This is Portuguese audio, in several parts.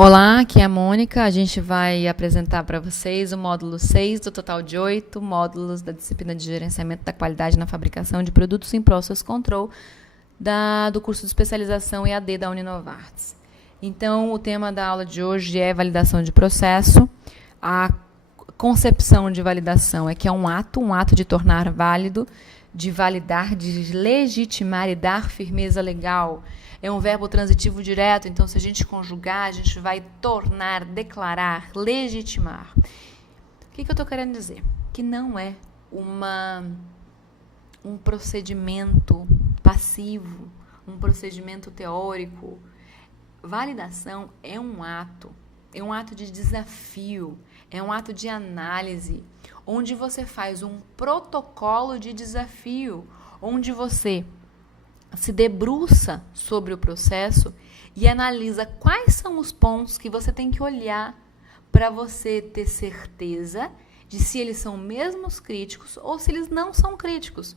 Olá, aqui é a Mônica. A gente vai apresentar para vocês o módulo 6 do total de 8 módulos da disciplina de Gerenciamento da Qualidade na Fabricação de Produtos em Process Control do curso de especialização EAD da Uninovartis. Então, o tema da aula de hoje é validação de processo. A concepção de validação é que é um ato de tornar válido, de validar, de legitimar e dar firmeza legal. É um verbo transitivo direto, então se a gente conjugar, a gente vai tornar, declarar, legitimar. O que eu estou querendo dizer? Que não é um procedimento passivo, um procedimento teórico. Validação é um ato de desafio, é um ato de análise, onde você faz um protocolo de desafio, onde você se debruça sobre o processo e analisa quais são os pontos que você tem que olhar para você ter certeza de se eles são mesmo críticos ou se eles não são críticos.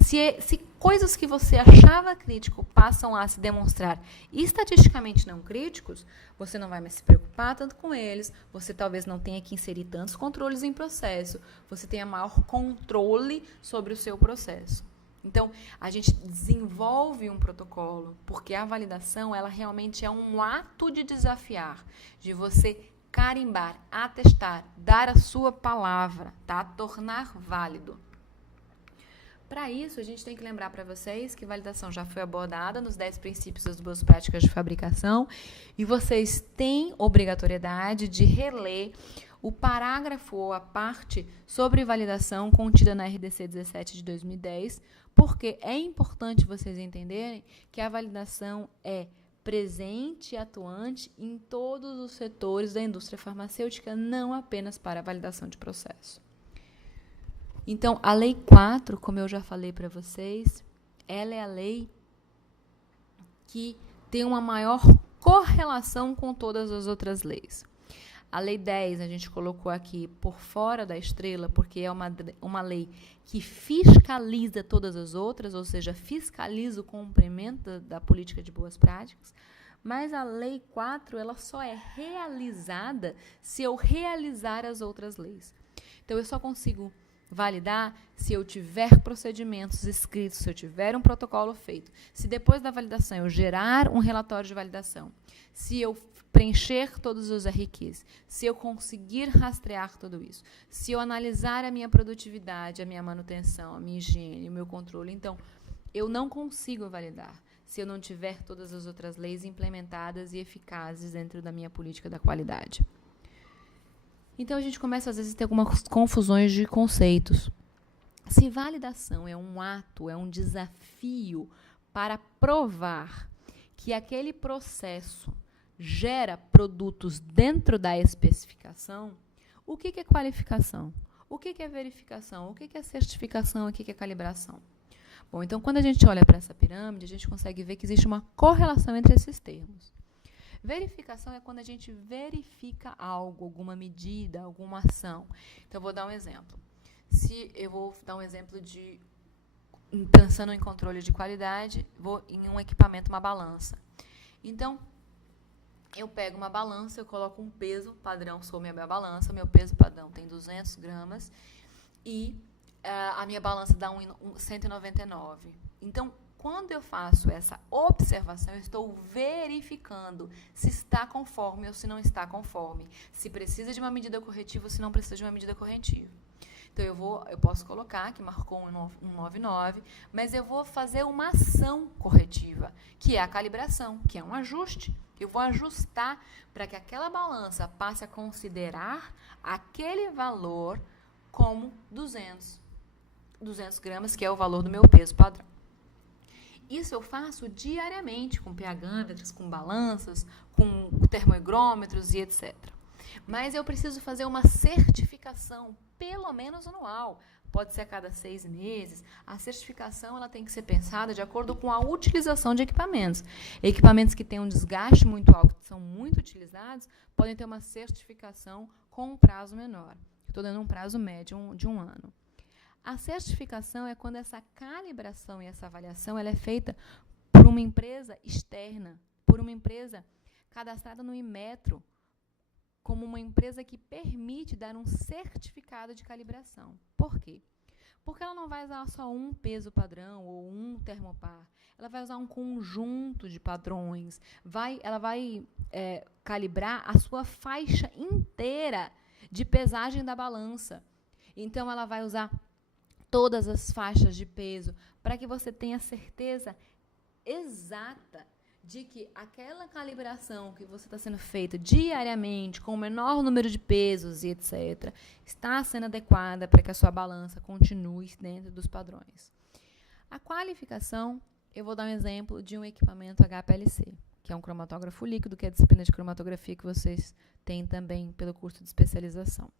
Se coisas que você achava crítico passam a se demonstrar estatisticamente não críticos, você não vai mais se preocupar tanto com eles, você talvez não tenha que inserir tantos controles em processo, você tenha maior controle sobre o seu processo. Então, a gente desenvolve um protocolo, porque a validação, ela realmente é um ato de desafiar, de você carimbar, atestar, dar a sua palavra, tá? Tornar válido. Para isso, a gente tem que lembrar para vocês que validação já foi abordada nos 10 princípios das boas práticas de fabricação e vocês têm obrigatoriedade de reler o parágrafo ou a parte sobre validação contida na RDC 17 de 2010, porque é importante vocês entenderem que a validação é presente e atuante em todos os setores da indústria farmacêutica, não apenas para a validação de processo. Então, a Lei 4, como eu já falei para vocês, ela é a lei que tem uma maior correlação com todas as outras leis. A Lei 10 a gente colocou aqui por fora da estrela, porque é uma lei que fiscaliza todas as outras, ou seja, fiscaliza o cumprimento da política de boas práticas, mas a Lei 4 ela só é realizada se eu realizar as outras leis. Então, eu só consigo validar se eu tiver procedimentos escritos, se eu tiver um protocolo feito, se depois da validação eu gerar um relatório de validação, se eu preencher todos os RQs, se eu conseguir rastrear tudo isso, se eu analisar a minha produtividade, a minha manutenção, a minha higiene, o meu controle. Então, eu não consigo validar se eu não tiver todas as outras leis implementadas e eficazes dentro da minha política da qualidade. Então, a gente começa, às vezes, a ter algumas confusões de conceitos. Se validação é um ato, é um desafio para provar que aquele processo gera produtos dentro da especificação, o que é qualificação? O que é verificação? O que é certificação? O que é calibração? Bom, então, quando a gente olha para essa pirâmide, a gente consegue ver que existe uma correlação entre esses termos. Verificação é quando a gente verifica algo, alguma medida, alguma ação. Então, eu vou dar um exemplo. Se eu vou dar um exemplo de, pensando em controle de qualidade, vou em um equipamento, uma balança. Então, eu pego uma balança, eu coloco um peso padrão sobre a minha balança, meu peso padrão tem 200 gramas e a minha balança dá 199. Então, quando eu faço essa observação, eu estou verificando se está conforme ou se não está conforme, se precisa de uma medida corretiva ou se não precisa de uma medida corretiva. Então, eu posso colocar que marcou 199, mas eu vou fazer uma ação corretiva, que é a calibração, que é um ajuste. Eu vou ajustar para que aquela balança passe a considerar aquele valor como 200 gramas, que é o valor do meu peso padrão. Isso eu faço diariamente, com pH-metros, com balanças, com termoigrômetros e etc. Mas eu preciso fazer uma certificação, pelo menos anual. Pode ser a cada 6 meses. A certificação ela tem que ser pensada de acordo com a utilização de equipamentos. Equipamentos que têm um desgaste muito alto, que são muito utilizados, podem ter uma certificação com um prazo menor. Estou dando um prazo médio de 1 ano. A certificação é quando essa calibração e essa avaliação ela é feita por uma empresa externa, por uma empresa cadastrada no Inmetro como uma empresa que permite dar um certificado de calibração. Por quê? Porque ela não vai usar só um peso padrão ou um termopar. Ela vai usar um conjunto de padrões. Ela vai calibrar a sua faixa inteira de pesagem da balança. Então, ela vai usar todas as faixas de peso para que você tenha certeza exata de que aquela calibração que você está sendo feita diariamente, com o menor número de pesos e etc., está sendo adequada para que a sua balança continue dentro dos padrões. A qualificação, eu vou dar um exemplo de um equipamento HPLC, que é um cromatógrafo líquido, que é a disciplina de cromatografia que vocês têm também pelo curso de especialização.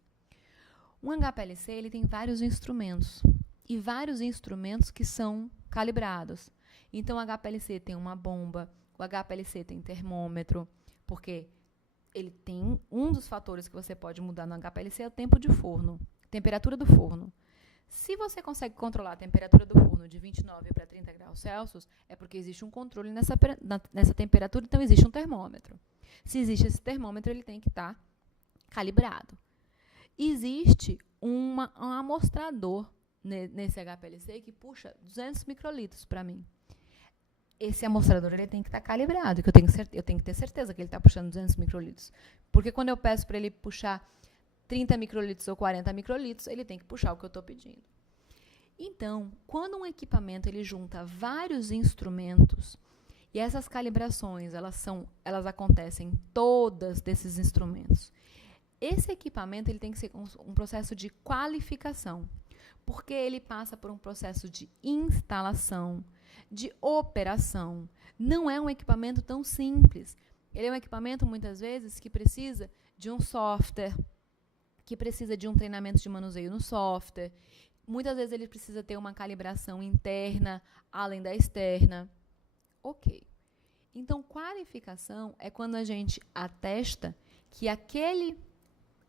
Um HPLC ele tem vários instrumentos, e vários instrumentos que são calibrados. Então, o HPLC tem uma bomba, o HPLC tem termômetro, porque ele tem um dos fatores que você pode mudar no HPLC é o tempo de forno, temperatura do forno. Se você consegue controlar a temperatura do forno de 29 para 30 graus Celsius, é porque existe um controle nessa temperatura, então existe um termômetro. Se existe esse termômetro, ele tem que estar calibrado. Existe um amostrador nesse HPLC que puxa 200 microlitros para mim. Esse amostrador ele tem que estar calibrado, que eu tenho que ter certeza que ele está puxando 200 microlitros. Porque quando eu peço para ele puxar 30 microlitros ou 40 microlitros, ele tem que puxar o que eu estou pedindo. Então, quando um equipamento ele junta vários instrumentos, e essas calibrações elas acontecem em todos desses instrumentos, esse equipamento ele tem que ser um processo de qualificação, porque ele passa por um processo de instalação, de operação. Não é um equipamento tão simples. Ele é um equipamento, muitas vezes, que precisa de um software, que precisa de um treinamento de manuseio no software. Muitas vezes ele precisa ter uma calibração interna, além da externa. Ok. Então, qualificação é quando a gente atesta que aquele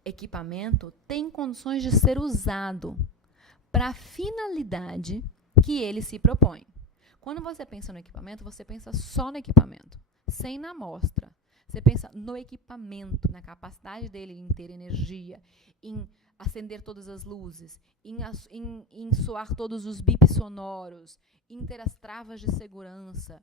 equipamento tem condições de ser usado para a finalidade que ele se propõe. Quando você pensa no equipamento, você pensa só no equipamento, sem na amostra. Você pensa no equipamento, na capacidade dele em ter energia, em acender todas as luzes, em soar todos os bips sonoros, em ter as travas de segurança.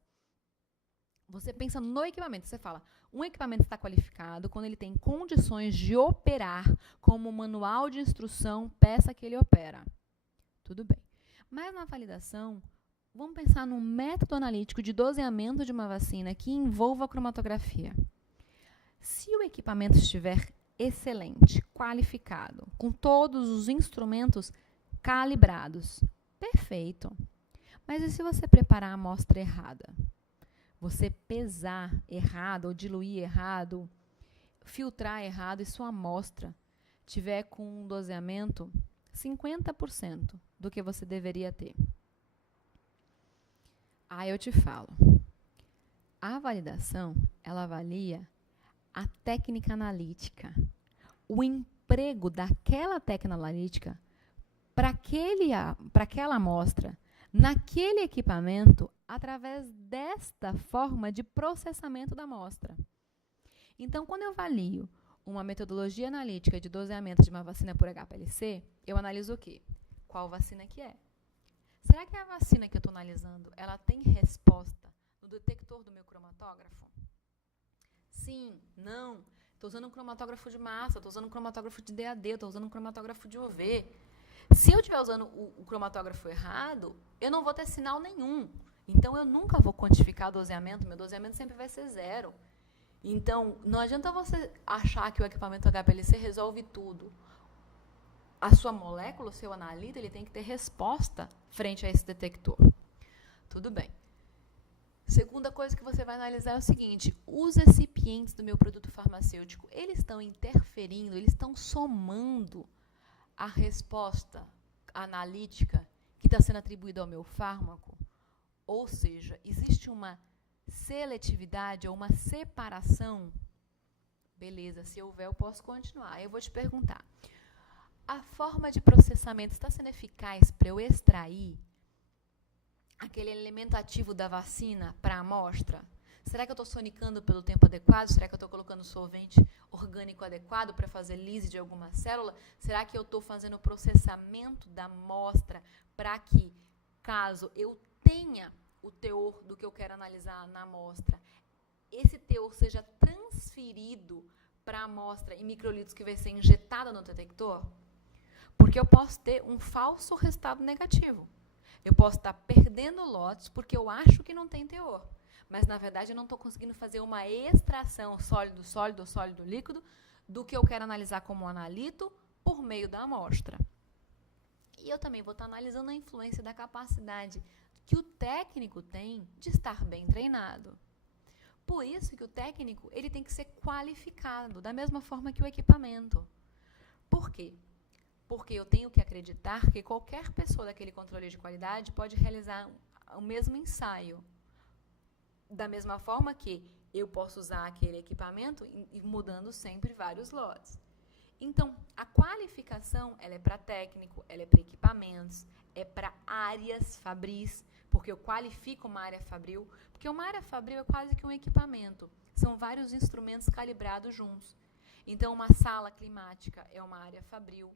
Você pensa no equipamento, você fala, um equipamento está qualificado quando ele tem condições de operar como o manual de instrução peça que ele opera. Tudo bem. Mas na validação, vamos pensar num método analítico de doseamento de uma vacina que envolva a cromatografia. Se o equipamento estiver excelente, qualificado, com todos os instrumentos calibrados, perfeito. Mas e se você preparar a amostra errada? Você pesar errado ou diluir errado, filtrar errado e sua amostra tiver com um doseamento 50% do que você deveria ter. Aí eu te falo. A validação, ela avalia a técnica analítica, o emprego daquela técnica analítica para aquela amostra, naquele equipamento, através desta forma de processamento da amostra. Então, quando eu avalio uma metodologia analítica de doseamento de uma vacina por HPLC, eu analiso o quê? Qual vacina que é? Será que a vacina que eu estou analisando, ela tem resposta no detector do meu cromatógrafo? Sim, não. Estou usando um cromatógrafo de massa, estou usando um cromatógrafo de DAD, estou usando um cromatógrafo de UV. Se eu estiver usando o cromatógrafo errado, eu não vou ter sinal nenhum. Então, eu nunca vou quantificar o doseamento, meu doseamento sempre vai ser 0. Então, não adianta você achar que o equipamento HPLC resolve tudo. A sua molécula, o seu analita, ele tem que ter resposta frente a esse detector. Tudo bem. Segunda coisa que você vai analisar é o seguinte, os recipientes do meu produto farmacêutico, eles estão interferindo, eles estão somando a resposta analítica que está sendo atribuída ao meu fármaco? Ou seja, existe uma seletividade ou uma separação? Beleza, se houver, eu posso continuar. Eu vou te perguntar, a forma de processamento está sendo eficaz para eu extrair aquele elemento ativo da vacina para a amostra? Será que eu estou sonicando pelo tempo adequado? Será que eu estou colocando solvente orgânico adequado para fazer lise de alguma célula? Será que eu estou fazendo o processamento da amostra para que, caso eu tenha o teor do que eu quero analisar na amostra, esse teor seja transferido para a amostra em microlitros que vai ser injetada no detector? Porque eu posso ter um falso resultado negativo. Eu posso estar perdendo lotes porque eu acho que não tem teor. Mas, na verdade, eu não estou conseguindo fazer uma extração sólido, sólido, sólido, líquido do que eu quero analisar como analito por meio da amostra. E eu também vou estar analisando a influência da capacidade que o técnico tem de estar bem treinado. Por isso que o técnico ele tem que ser qualificado, da mesma forma que o equipamento. Por quê? Porque eu tenho que acreditar que qualquer pessoa daquele controle de qualidade pode realizar o mesmo ensaio. Da mesma forma que eu posso usar aquele equipamento e mudando sempre vários lotes. Então, a qualificação ela é para técnico, ela é para equipamentos, é para áreas fabris, porque eu qualifico uma área fabril, porque uma área fabril é quase que um equipamento. São vários instrumentos calibrados juntos. Então, uma sala climática é uma área fabril.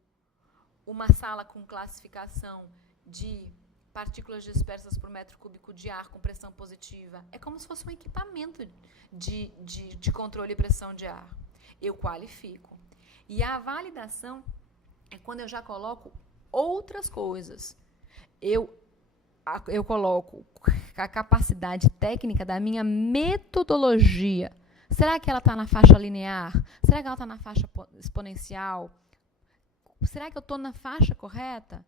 Uma sala com classificação de partículas dispersas por metro cúbico de ar com pressão positiva. É como se fosse um equipamento de controle de pressão de ar. Eu qualifico. E a validação é quando eu já coloco outras coisas. Eu coloco a capacidade técnica da minha metodologia. Será que ela está na faixa linear? Será que ela está na faixa exponencial? Será que eu estou na faixa correta?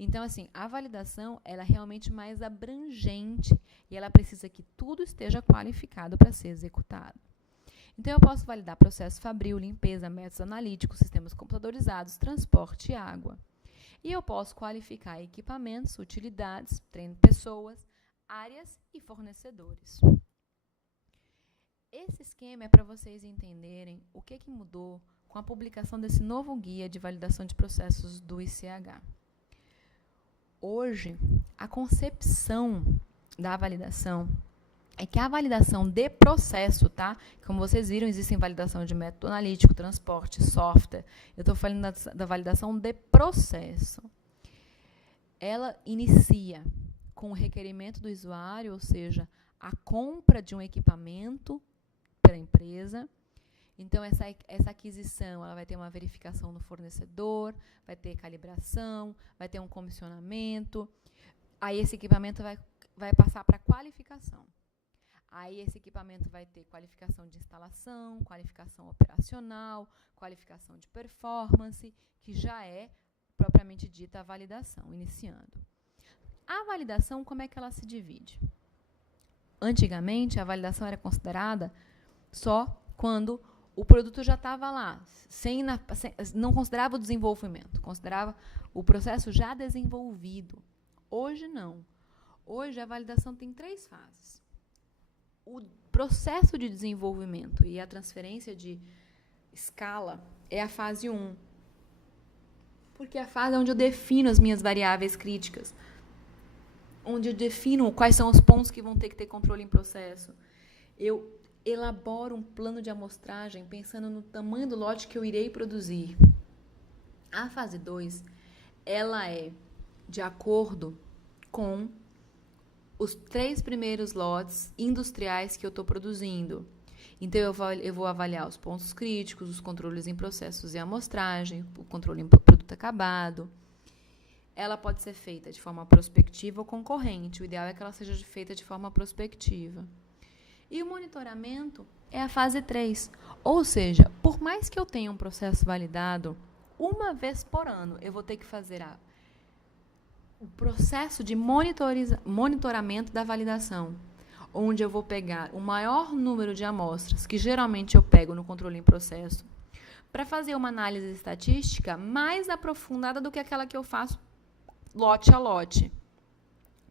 Então, assim, a validação ela é realmente mais abrangente e ela precisa que tudo esteja qualificado para ser executado. Então, eu posso validar processo fabril, limpeza, métodos analíticos, sistemas computadorizados, transporte e água. E eu posso qualificar equipamentos, utilidades, treino de pessoas, áreas e fornecedores. Esse esquema é para vocês entenderem o que mudou com a publicação desse novo guia de validação de processos do ICH. Hoje, a concepção da validação é que a validação de processo, tá? Como vocês viram, existe validação de método analítico, transporte, software. Eu estou falando da validação de processo. Ela inicia com o requerimento do usuário, ou seja, a compra de um equipamento pela empresa. Então, essa aquisição ela vai ter uma verificação no fornecedor, vai ter calibração, vai ter um comissionamento. Aí, esse equipamento vai passar para qualificação. Aí, esse equipamento vai ter qualificação de instalação, qualificação operacional, qualificação de performance, que já é propriamente dita a validação, iniciando. A validação, como é que ela se divide? Antigamente, a validação era considerada só quando o produto já estava lá, não considerava o desenvolvimento, considerava o processo já desenvolvido. Hoje, não. Hoje, a validação tem 3 fases. O processo de desenvolvimento e a transferência de escala é a fase 1. Porque é a fase onde eu defino as minhas variáveis críticas, onde eu defino quais são os pontos que vão ter que ter controle em processo. Eu elaboro um plano de amostragem pensando no tamanho do lote que eu irei produzir. A fase 2, ela é de acordo com os 3 primeiros lotes industriais que eu estou produzindo. Então, eu vou avaliar os pontos críticos, os controles em processos e amostragem, o controle em produto acabado. Ela pode ser feita de forma prospectiva ou concorrente. O ideal é que ela seja feita de forma prospectiva. E o monitoramento é a fase 3. Ou seja, por mais que eu tenha um processo validado, uma vez por ano eu vou ter que fazer o processo de monitoramento da validação, onde eu vou pegar o maior número de amostras, que geralmente eu pego no controle em processo, para fazer uma análise estatística mais aprofundada do que aquela que eu faço lote a lote,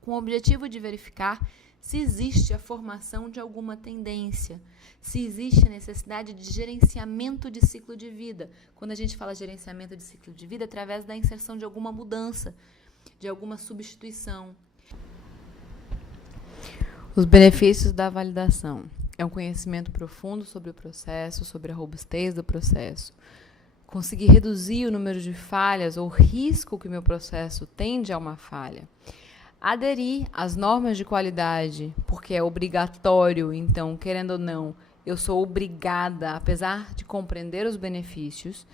com o objetivo de verificar se existe a formação de alguma tendência, se existe a necessidade de gerenciamento de ciclo de vida. Quando a gente fala gerenciamento de ciclo de vida, é através da inserção de alguma mudança, de alguma substituição. Os benefícios da validação. é um conhecimento profundo sobre o processo, sobre a robustez do processo. Conseguir reduzir o número de falhas ou risco que o meu processo tende a uma falha. Aderir às normas de qualidade, porque é obrigatório, então, querendo ou não, eu sou obrigada, apesar de compreender os benefícios,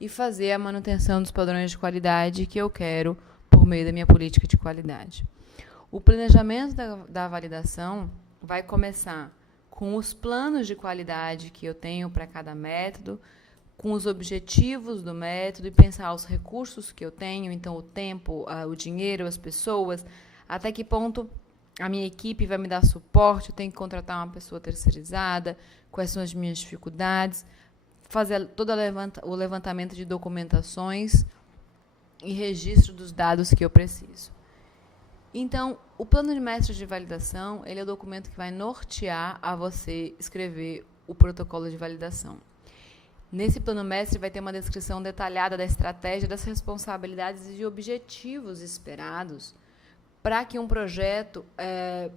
e fazer a manutenção dos padrões de qualidade que eu quero por meio da minha política de qualidade. O planejamento da validação vai começar com os planos de qualidade que eu tenho para cada método, com os objetivos do método e pensar os recursos que eu tenho, então o tempo, o dinheiro, as pessoas, até que ponto a minha equipe vai me dar suporte, eu tenho que contratar uma pessoa terceirizada, quais são as minhas dificuldades, fazer todo o levantamento de documentações e registro dos dados que eu preciso. Então, o plano de mestre de validação, ele é o documento que vai nortear a você escrever o protocolo de validação. Nesse plano mestre vai ter uma descrição detalhada da estratégia, das responsabilidades e objetivos esperados para que um projeto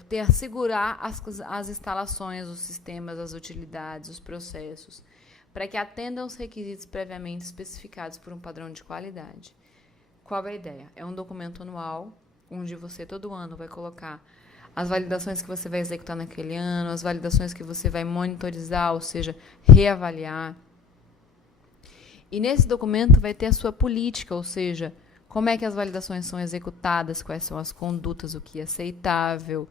tenha assegurar as instalações, os sistemas, as utilidades, os processos, para que atendam os requisitos previamente especificados por um padrão de qualidade. Qual é a ideia? É um documento anual, onde você todo ano vai colocar as validações que você vai executar naquele ano, as validações que você vai monitorizar, ou seja, reavaliar. E nesse documento vai ter a sua política, ou seja, como é que as validações são executadas, quais são as condutas, o que é aceitável.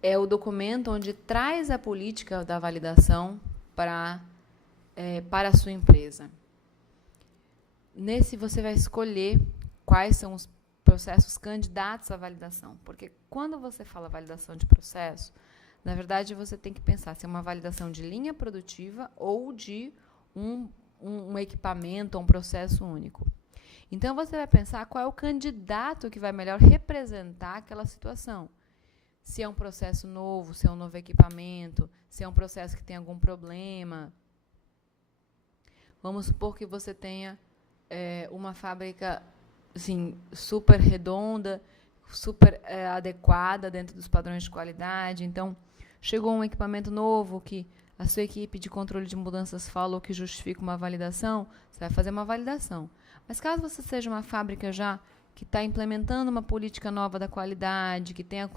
É o documento onde traz a política da validação para a sua empresa. Nesse você vai escolher quais são os processos candidatos à validação. Porque quando você fala validação de processo, na verdade você tem que pensar se é uma validação de linha produtiva ou de um equipamento ou um processo único. Então, você vai pensar qual é o candidato que vai melhor representar aquela situação. Se é um processo novo, se é um novo equipamento, se é um processo que tem algum problema. Vamos supor que você tenha uma fábrica assim, super redonda, super adequada dentro dos padrões de qualidade. Então, chegou um equipamento novo que a sua equipe de controle de mudanças falou que justifica uma validação, você vai fazer uma validação. Mas caso você seja uma fábrica já que está implementando uma política nova da qualidade, que tenha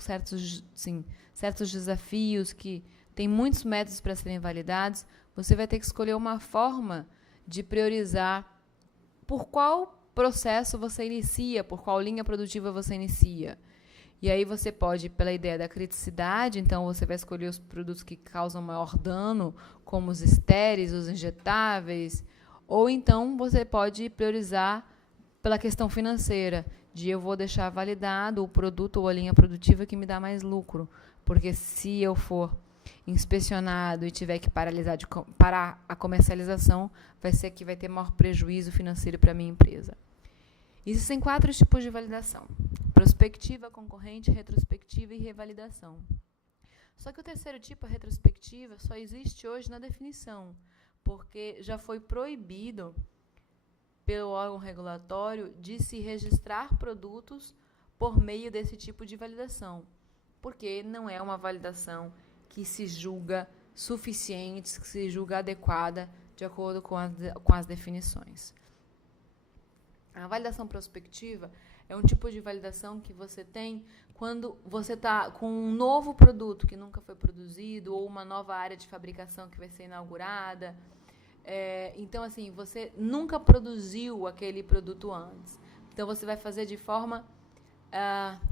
certos desafios, que tem muitos métodos para serem validados, você vai ter que escolher uma forma de priorizar por qual processo você inicia, por qual linha produtiva você inicia. E aí você pode, pela ideia da criticidade, então você vai escolher os produtos que causam maior dano, como os estéreis, os injetáveis, ou então você pode priorizar pela questão financeira, de eu vou deixar validado o produto ou a linha produtiva que me dá mais lucro, porque se eu for inspecionado e tiver que parar a comercialização, vai ser que vai ter maior prejuízo financeiro para a minha empresa. Existem 4 tipos de validação: prospectiva, concorrente, retrospectiva e revalidação. Só que o terceiro tipo, a retrospectiva, só existe hoje na definição, porque já foi proibido pelo órgão regulatório de se registrar produtos por meio desse tipo de validação, porque não é uma validação que se julga suficiente, que se julga adequada de acordo com as definições. A validação prospectiva é um tipo de validação que você tem quando você está com um novo produto que nunca foi produzido ou uma nova área de fabricação que vai ser inaugurada. Então, assim, você nunca produziu aquele produto antes. Então, você vai fazer de forma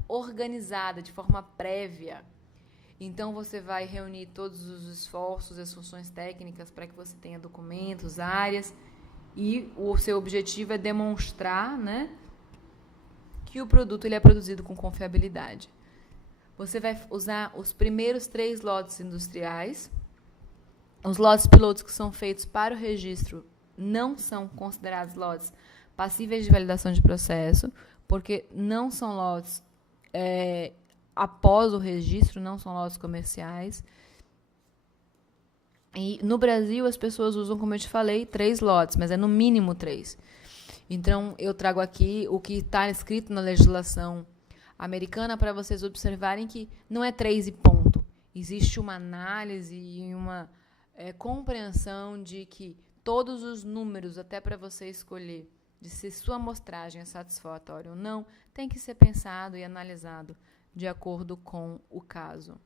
organizada, de forma prévia. Então, você vai reunir todos os esforços e as funções técnicas para que você tenha documentos, áreas, e o seu objetivo é demonstrar, né, que o produto ele é produzido com confiabilidade. Você vai usar os primeiros 3 lotes industriais. Os lotes pilotos que são feitos para o registro não são considerados lotes passíveis de validação de processo, porque não são lotes após o registro, não são lotes comerciais. E no Brasil as pessoas usam, como eu te falei, 3 lotes, mas é no mínimo 3. Então, eu trago aqui o que está escrito na legislação americana para vocês observarem que não é 3 e ponto. existe uma análise e uma compreensão de que todos os números, até para você escolher de se sua amostragem é satisfatória ou não, tem que ser pensado e analisado de acordo com o caso.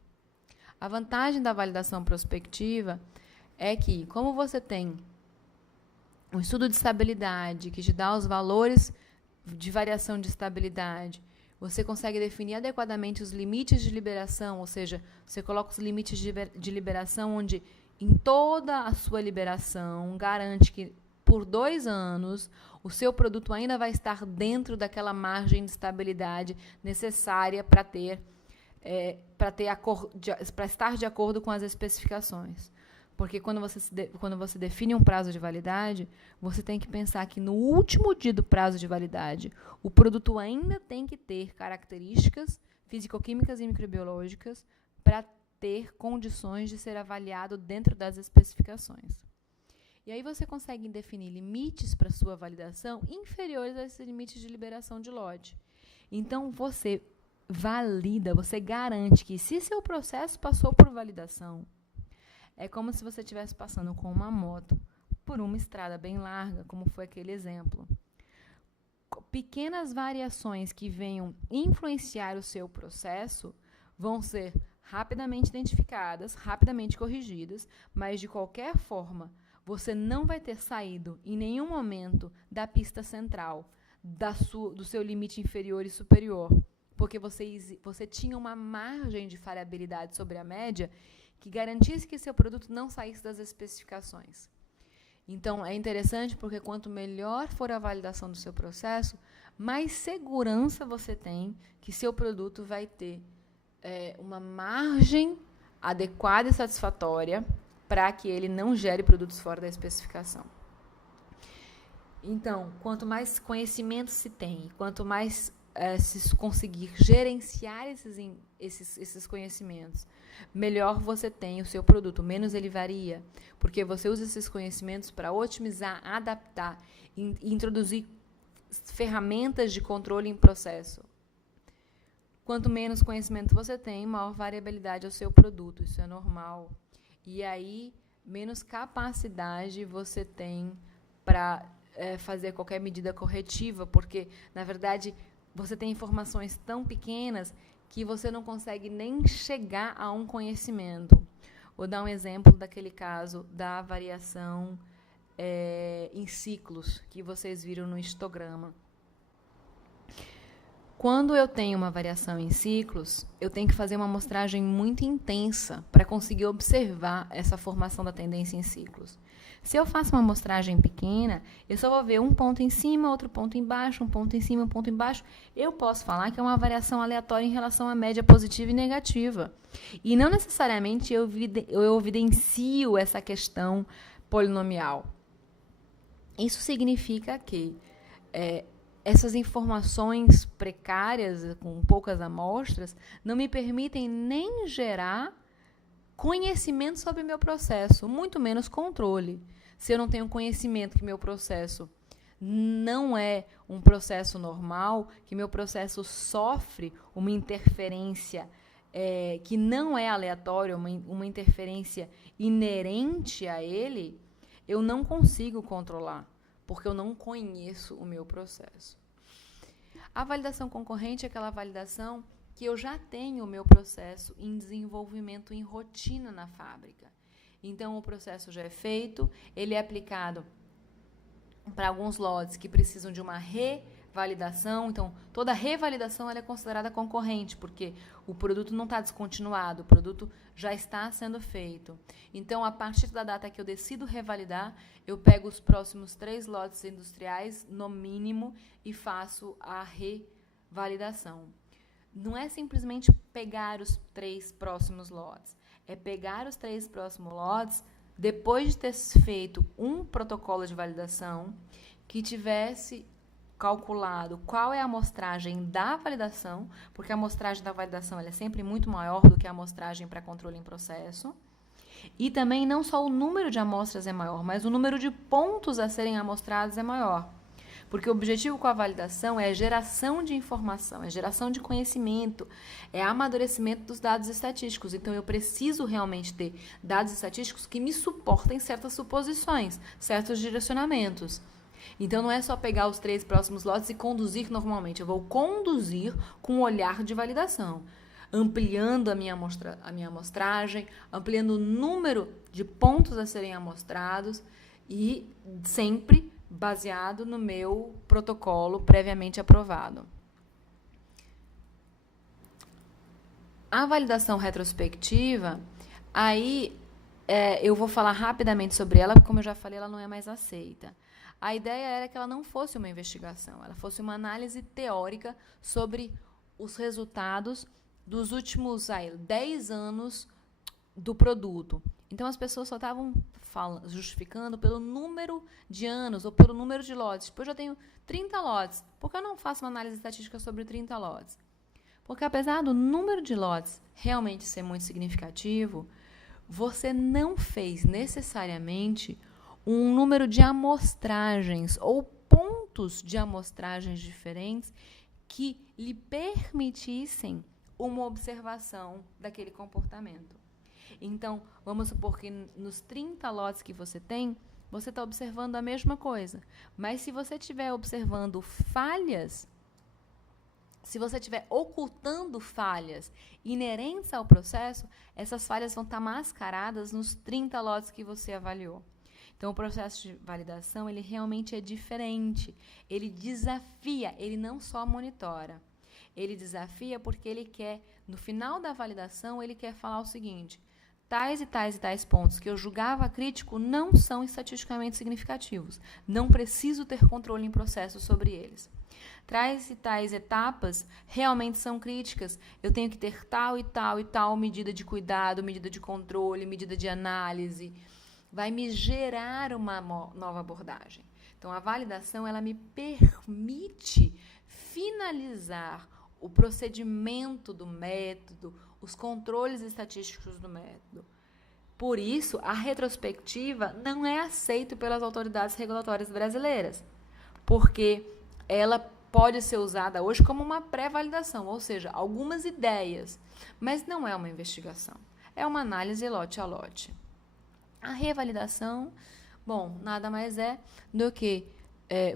A vantagem da validação prospectiva é que, como você tem um estudo de estabilidade que te dá os valores de variação de estabilidade, você consegue definir adequadamente os limites de liberação, ou seja, você coloca os limites de liberação onde, em toda a sua liberação, garante que por 2 anos o seu produto ainda vai estar dentro daquela margem de estabilidade necessária para estar de acordo com as especificações. Porque quando você define um prazo de validade, você tem que pensar que no último dia do prazo de validade, o produto ainda tem que ter características físico-químicas e microbiológicas para ter condições de ser avaliado dentro das especificações. E aí você consegue definir limites para sua validação inferiores a esses limites de liberação de lote. Então, você valida, você garante que se seu processo passou por validação, é como se você estivesse passando com uma moto por uma estrada bem larga, como foi aquele exemplo. Pequenas variações que venham influenciar o seu processo vão ser rapidamente identificadas, rapidamente corrigidas, mas de qualquer forma, você não vai ter saído em nenhum momento da pista central, do seu limite inferior e superior, porque você tinha uma margem de variabilidade sobre a média que garantisse que seu produto não saísse das especificações. Então, é interessante porque quanto melhor for a validação do seu processo, mais segurança você tem que seu produto vai ter uma margem adequada e satisfatória para que ele não gere produtos fora da especificação. Então, quanto mais conhecimento se tem, quanto mais se conseguir gerenciar esses conhecimentos, melhor você tem o seu produto, menos ele varia, porque você usa esses conhecimentos para otimizar, adaptar e introduzir ferramentas de controle em processo. Quanto menos conhecimento você tem, maior variabilidade é o seu produto, isso é normal. E aí, menos capacidade você tem para fazer qualquer medida corretiva, porque, na verdade, você tem informações tão pequenas que você não consegue nem chegar a um conhecimento. Vou dar um exemplo daquele caso da variação em ciclos que vocês viram no histograma. Quando eu tenho uma variação em ciclos, eu tenho que fazer uma amostragem muito intensa para conseguir observar essa formação da tendência em ciclos. Se eu faço uma amostragem pequena, eu só vou ver um ponto em cima, outro ponto embaixo, um ponto em cima, um ponto embaixo. Eu posso falar que é uma variação aleatória em relação à média positiva e negativa. E não necessariamente eu evidencio essa questão polinomial. Isso significa que essas informações precárias, com poucas amostras, não me permitem nem gerar conhecimento sobre o meu processo, muito menos controle. Se eu não tenho conhecimento que meu processo não é um processo normal, que meu processo sofre uma interferência que não é aleatória, uma interferência inerente a ele, eu não consigo controlar, porque eu não conheço o meu processo. A validação concorrente é aquela validação que eu já tenho o meu processo em desenvolvimento em rotina na fábrica. Então, o processo já é feito, ele é aplicado para alguns lotes que precisam de uma revalidação. Então, toda revalidação ela é considerada concorrente, porque o produto não está descontinuado, o produto já está sendo feito. Então, a partir da data que eu decido revalidar, eu pego os próximos 3 lotes industriais, no mínimo, e faço a revalidação. Não é simplesmente pegar os 3 próximos lotes, é pegar os 3 próximos lotes depois de ter feito um protocolo de validação que tivesse calculado qual é a amostragem da validação, porque a amostragem da validação ela é sempre muito maior do que a amostragem para controle em processo. E também não só o número de amostras é maior, mas o número de pontos a serem amostrados é maior. Porque o objetivo com a validação é a geração de informação, é a geração de conhecimento, é amadurecimento dos dados estatísticos. Então, eu preciso realmente ter dados estatísticos que me suportem certas suposições, certos direcionamentos. Então, não é só pegar os 3 próximos lotes e conduzir normalmente. Eu vou conduzir com um olhar de validação, ampliando a minha amostragem, ampliando o número de pontos a serem amostrados e sempre baseado no meu protocolo previamente aprovado. A validação retrospectiva, aí eu vou falar rapidamente sobre ela, porque, como eu já falei, ela não é mais aceita. A ideia era que ela não fosse uma investigação, ela fosse uma análise teórica sobre os resultados dos últimos 10 anos do produto. Então, as pessoas só estavam justificando pelo número de anos ou pelo número de lotes. Tipo, eu já tenho 30 lotes. Por que eu não faço uma análise estatística sobre 30 lotes? Porque, apesar do número de lotes realmente ser muito significativo, você não fez necessariamente um número de amostragens ou pontos de amostragens diferentes que lhe permitissem uma observação daquele comportamento. Então, vamos supor que nos 30 lotes que você tem, você está observando a mesma coisa. Mas se você estiver observando falhas, se você estiver ocultando falhas inerentes ao processo, essas falhas vão estar mascaradas nos 30 lotes que você avaliou. Então, o processo de validação, ele realmente é diferente. Ele desafia, ele não só monitora. Ele desafia porque ele quer, no final da validação, ele quer falar o seguinte: tais e tais e tais pontos que eu julgava crítico não são estatisticamente significativos. Não preciso ter controle em processo sobre eles. Tais e tais etapas realmente são críticas. Eu tenho que ter tal e tal e tal medida de cuidado, medida de controle, medida de análise. Vai me gerar uma nova abordagem. Então, a validação, ela me permite finalizar o procedimento do método, os controles estatísticos do método. Por isso, a retrospectiva não é aceita pelas autoridades regulatórias brasileiras, porque ela pode ser usada hoje como uma pré-validação, ou seja, algumas ideias, mas não é uma investigação, é uma análise lote a lote. A revalidação, bom, nada mais é do que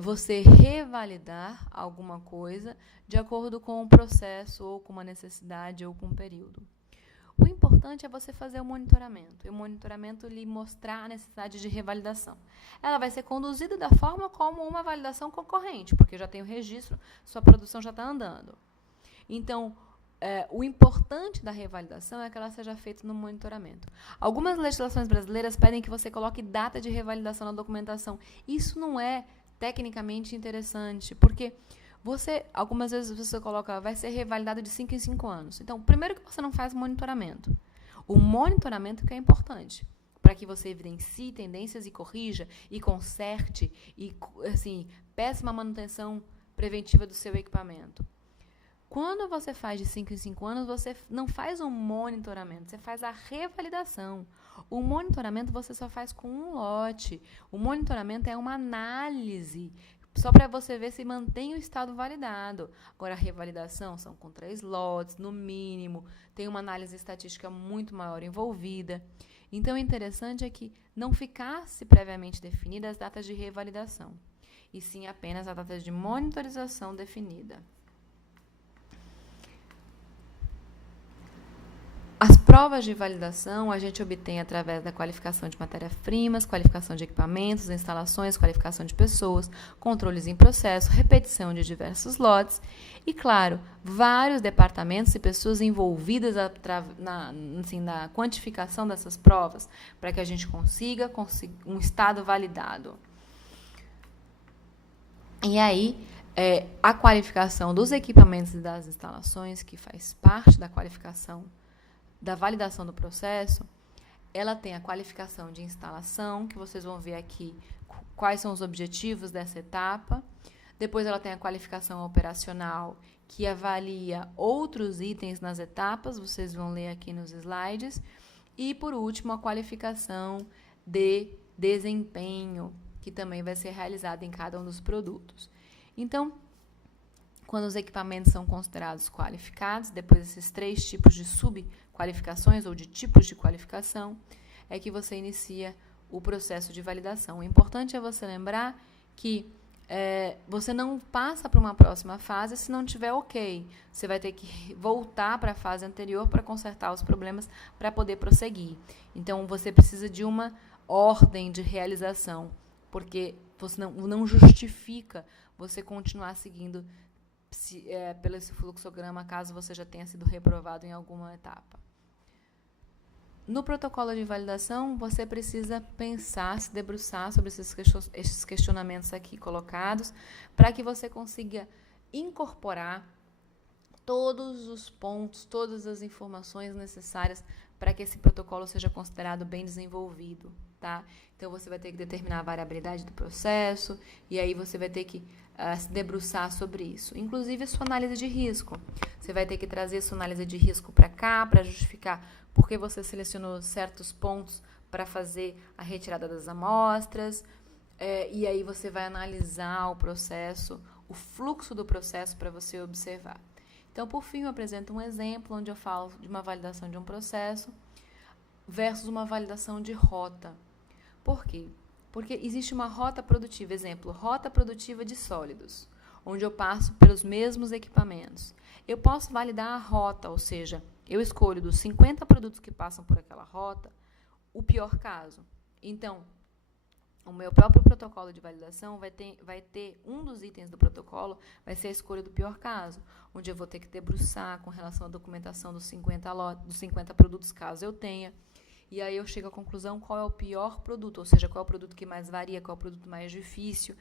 você revalidar alguma coisa de acordo com um processo, ou com uma necessidade, ou com um período. O importante é você fazer o monitoramento, e o monitoramento lhe mostrar a necessidade de revalidação. Ela vai ser conduzida da forma como uma validação concorrente, porque já tem o registro, sua produção já está andando. Então, o importante da revalidação é que ela seja feita no monitoramento. Algumas legislações brasileiras pedem que você coloque data de revalidação na documentação. Isso não é tecnicamente interessante, porque algumas vezes você coloca, vai ser revalidado de 5 em 5 anos. Então, primeiro que você não faz monitoramento. O monitoramento que é importante, para que você evidencie tendências e corrija, e conserte, e assim, peça uma manutenção preventiva do seu equipamento. Quando você faz de 5 em 5 anos, você não faz um monitoramento, você faz a revalidação. O monitoramento você só faz com um lote. O monitoramento é uma análise, só para você ver se mantém o estado validado. Agora, a revalidação são com 3 lotes, no mínimo, tem uma análise estatística muito maior envolvida. Então, o interessante é que não ficasse previamente definidas as datas de revalidação, e sim apenas a data de monitorização definida. As provas de validação a gente obtém através da qualificação de matérias-primas, qualificação de equipamentos, instalações, qualificação de pessoas, controles em processo, repetição de diversos lotes e, claro, vários departamentos e pessoas envolvidas na quantificação dessas provas, para que a gente consiga um estado validado. E aí, a qualificação dos equipamentos e das instalações, que faz parte da qualificação da validação do processo, ela tem a qualificação de instalação, que vocês vão ver aqui quais são os objetivos dessa etapa. Depois ela tem a qualificação operacional, que avalia outros itens nas etapas, vocês vão ler aqui nos slides. E, por último, a qualificação de desempenho, que também vai ser realizada em cada um dos produtos. Então, quando os equipamentos são considerados qualificados, depois desses 3 tipos de subqualificações ou de tipos de qualificação, é que você inicia o processo de validação. O importante é você lembrar que você não passa para uma próxima fase se não tiver ok. Você vai ter que voltar para a fase anterior para consertar os problemas para poder prosseguir. Então, você precisa de uma ordem de realização, porque você não justifica você continuar seguindo pelo esse fluxograma, caso você já tenha sido reprovado em alguma etapa. No protocolo de validação, você precisa pensar, se debruçar sobre esses questionamentos aqui colocados, para que você consiga incorporar todos os pontos, todas as informações necessárias para que esse protocolo seja considerado bem desenvolvido, tá? Então, você vai ter que determinar a variabilidade do processo, e aí você vai ter que se debruçar sobre isso. Inclusive, a sua análise de risco. Você vai ter que trazer a sua análise de risco para cá, para justificar por que você selecionou certos pontos para fazer a retirada das amostras, e aí você vai analisar o processo, o fluxo do processo para você observar. Então, por fim, eu apresento um exemplo onde eu falo de uma validação de um processo versus uma validação de rota. Por quê? Porque existe uma rota produtiva, exemplo, rota produtiva de sólidos, onde eu passo pelos mesmos equipamentos. Eu posso validar a rota, ou seja, eu escolho dos 50 produtos que passam por aquela rota, o pior caso. Então, o meu próprio protocolo de validação vai ter um dos itens do protocolo, vai ser a escolha do pior caso, onde eu vou ter que debruçar com relação à documentação dos 50 produtos, caso eu tenha. E aí eu chego à conclusão qual é o pior produto, ou seja, qual é o produto que mais varia, qual é o produto mais difícil,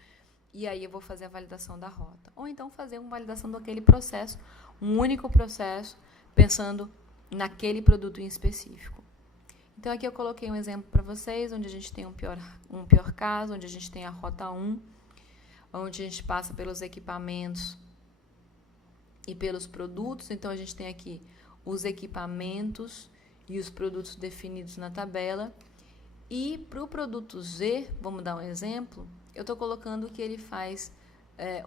e aí eu vou fazer a validação da rota. Ou então fazer uma validação daquele processo, um único processo, pensando naquele produto em específico. Então, aqui eu coloquei um exemplo para vocês, onde a gente tem um pior caso, onde a gente tem a rota 1, onde a gente passa pelos equipamentos e pelos produtos. Então, a gente tem aqui os equipamentos e os produtos definidos na tabela. E para o produto Z, vamos dar um exemplo, eu estou colocando que ele faz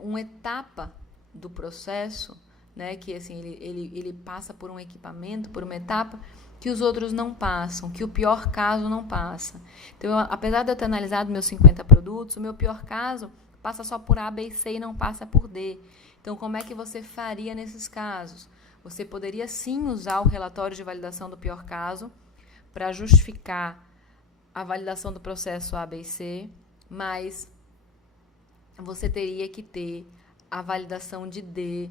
uma etapa do processo, né, que assim, ele passa por um equipamento, por uma etapa que os outros não passam, que o pior caso não passa. Então, apesar de eu ter analisado meus 50 produtos, o meu pior caso passa só por A, B e C e não passa por D. Então, como é que você faria nesses casos? Você poderia sim usar o relatório de validação do pior caso para justificar a validação do processo A, B e C, mas você teria que ter a validação de D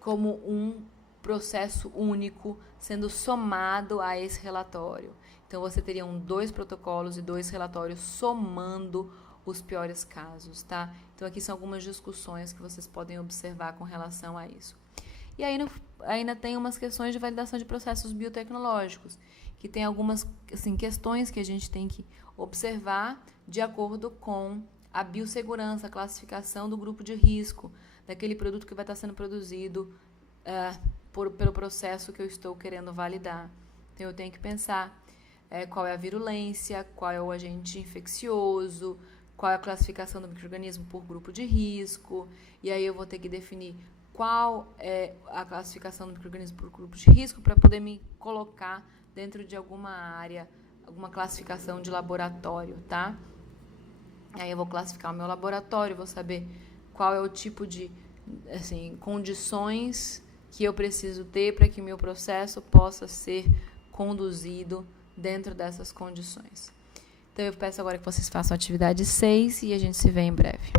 como um processo único sendo somado a esse relatório. Então, você teria 2 protocolos e 2 relatórios somando os piores casos, tá? Então, aqui são algumas discussões que vocês podem observar com relação a isso. E aí, ainda tem umas questões de validação de processos biotecnológicos, que tem algumas assim, questões que a gente tem que observar de acordo com a biossegurança, a classificação do grupo de risco, daquele produto que vai estar sendo produzido pelo processo que eu estou querendo validar. Então, eu tenho que pensar qual é a virulência, qual é o agente infeccioso, qual é a classificação do micro-organismo por grupo de risco, e aí eu vou ter que definir qual é a classificação do micro-organismo por grupo de risco para poder me colocar dentro de alguma área, alguma classificação de laboratório, tá? Aí eu vou classificar o meu laboratório, vou saber qual é o tipo de condições que eu preciso ter para que o meu processo possa ser conduzido dentro dessas condições. Então, eu peço agora que vocês façam a atividade 6 e a gente se vê em breve.